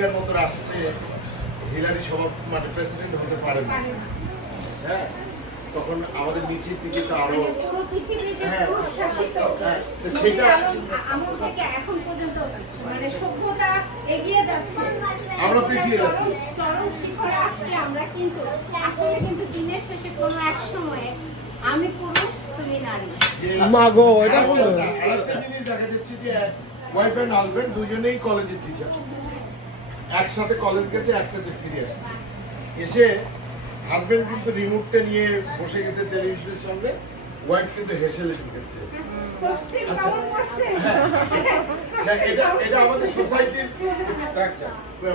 আমেরিকার মতো রাষ্ট্রে হিলারি মানে প্রেসিডেন্ট হতে পারে না। হ্যাঁ, তখন আমাদের নিচের দিকে তো আরো সেটা এখন পর্যন্ত মানে সভ্যতা এগিয়ে যাচ্ছে, আমরা পিছিয়ে যাচ্ছি চরম শিখরে আজকে আমরা, কিন্তু আসলে কিন্তু দিনের শেষে কোনো এক সময়ে আমি পুরুষ তুমি নারী। মাগো এটা বলো। আরেকটা জিনিস দেখা যাচ্ছে যে ওয়াইফ এন্ড হাজবেন্ড দুজনেই কলেজের টিচার, একসাথে কলেজ গেছে, একসাথে ফিরে আসে। এসে হাজবেন্ড কিন্তু রিমোটটা নিয়ে বসে গেছে টেলিভিশনের সামনে, ওয়াইফ কিন্তু হেসে লিখতেছে। এটা আমাদের সোসাইটির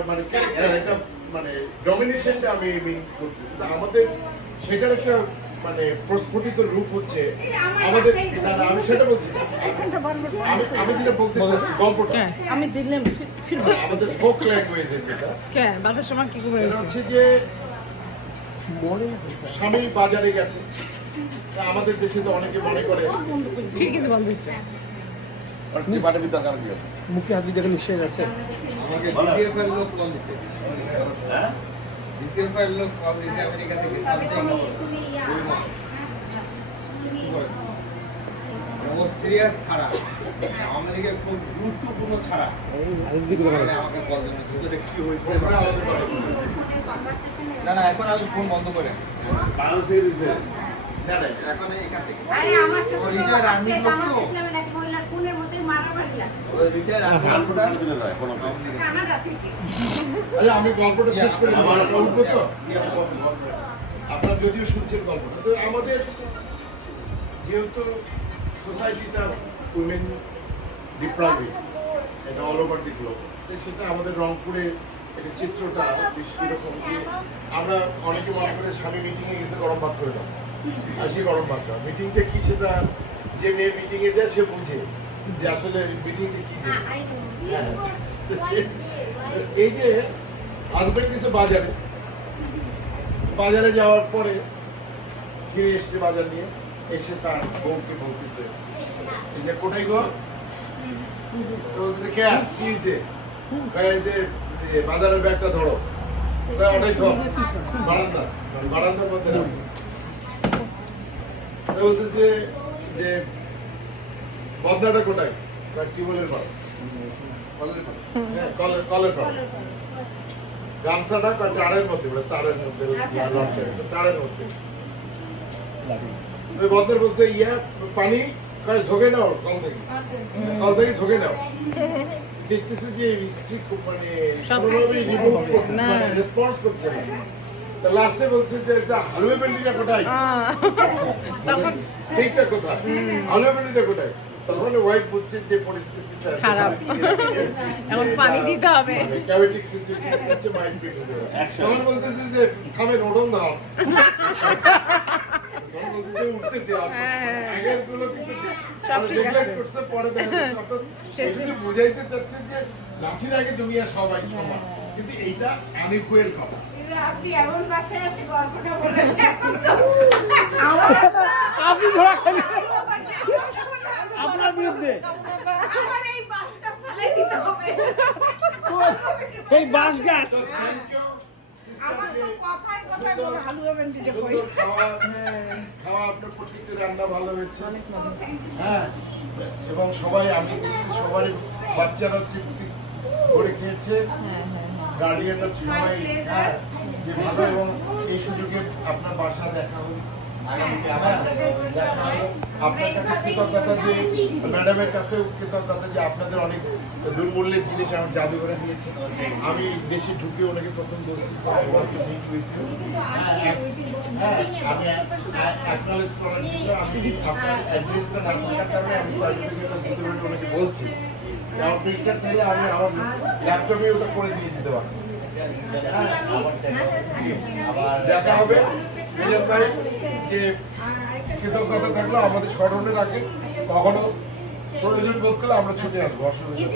মানে এটা মানে ডমিনেশনটা আমি মিন করতেছি। আমাদের সেটার একটা মানে প্রস্ফুটিত রূপ হচ্ছে আমাদের। আমি সেটা বলছি, আমি যেটা বলতে চাচ্ছি গল্পটা আমি দিলাম আমাদের ফোক ল্যাঙ্গুয়েজের যেটা কেন বাদের সময় কি করে এটা হচ্ছে যে স্বামী বাজারে গেছে। আমাদের দেশে তো অনেকে মনে করে ঠিক কিন্তু বন্ধ হয়েছে মুখে হাত দিয়ে দেখে নিশ্চয় আছে। আমাকে দ্বিতীয় ফের লোক কল দিতে, দ্বিতীয় ফের লোক কল দিতে আমেরিকা থেকে ও সিরিয়াস ছাড়া আমাদেরকে খুব গুরুত্বপূর্ণ ছাড়া আমাকে কল দেন ভিতরে কি হয়েছে। না না এখন আমি ফোন বন্ধ করে এখন এখান থেকে রিটায়ার আর্মি করছো রিটায়ার আমি গল্পটা শেষ করে উঠবো তো। আপনার যদিও শুনছেন গল্পটা, তো আমাদের যেহেতু সোসাইটিটা উইমেন ডিপ্রাইভেড, এটা অল ওভার দি গ্লোব, সেটা আমাদের রংপুরে একটা চিত্রটা এরকম যে আমরা অনেকে মনে করে স্বামী মিটিংয়ে গেছে গরম ভাত করে দাও, আর সেই গরম ভাত দাও। মিটিংটা কি সেটা যে মেয়ে মিটিংয়ে যায় সে বুঝে যে আসলে মিটিংটা কি দেবে। এই যে হাজবেন্ড গেছে বাজারে, বাজারে যাওয়ার পরে ফিরে এসছে বাজার নিয়ে, এসে তার বউকে বলতেছে এই যে কোথায় গো, বলতেছে কে কি হয়েছে, যে বাজারের ব্যাগটা ধরো, ওটাই ধর বারান্দার মধ্যে বলতেছে যে বদনাটা কোথায়, কি বলে কলের গামছাটা তারের মধ্যে, তারের মধ্যে তারের মধ্যে বদনার বলছে ইয়া পানি ঝোঁকে নাও, কল থেকে ঝোঁকে নাও। দেখতেছে যে স্ত্রী মানে কোনোভাবেই রেসপন্স করছে না। লাস্টে বলছে যে হালুয়া বেন্ডিটা কোথায়, স্টেকটা কোথায়, হালুয়া বেন্ডিটা কোথায়। তখন ওয়াইফ বলছে যে পরিস্থিতিটা খারাপ, এখন পানি দিতে হবে। ক্যাভিটিক সিচুয়েশন হচ্ছে মাইন্ড ফিট হতে হবে। তখন বলতেছে যে থামেন, ওঠন দাও। তখন বলতেছে উঠতেছে, আগের গুলো কিন্তু নেগলেক্ট করছে, পরে দেখা যাচ্ছে অর্থাৎ সেটা বুঝাইতে চাচ্ছে যে লাঠির আগে দুনিয়া সবাই সমান, কিন্তু এইটা আনিকুয়ের কথা। আপনি এমন বাসায় এসে গল্পটা বলেন, আপনি ধরা খালি আপনার বিরুদ্ধে আমার এই বাসটা ফেলে দিতে হবে। এই বাঁশ গাছ। আমার তো কথায় কথায় বলে হালুয়া বেন্ডিটা কই। খাওয়া আপনার প্রত্যেকটা রান্না ভালো হয়েছে, হ্যাঁ, এবং সবাই আমি দেখছি সবারই বাচ্চারা তৃপ্তি করে খেয়েছে, গার্ডিয়ানরা সবাই হ্যাঁ যে ভালো। এবং এই সুযোগে আপনার বাসা দেখা হল, আপনার কাছে কৃতজ্ঞতা যে ম্যাডামের কাছে কৃতজ্ঞতা যে আপনাদের অনেক দুর্মূল্যের জিনিস আমার জাদুঘরে দিয়েছে। আমি দেশে ঢুকে ওনাকে প্রথম বলছি তো I want to meet with you। হ্যাঁ, আমি অ্যাকনলেজ করার জন্য আমি আপনার অ্যাড্রেসটা না থাকার কারণে আমি সার্টিফিকেটটা দিতে পারি ওনাকে বলছি। আমার প্রিন্টার থাকলে আমি আমার ল্যাপটপে ওটা করে দিয়ে দিতে পারবো। দেখা হবে মিজান ভাই, যে কৃতজ্ঞতা থাকলো আমাদের স্মরণে রাখেন, কখনো প্রয়োজন বোধ করলে আমরা ছুটে আসবো, অসুবিধা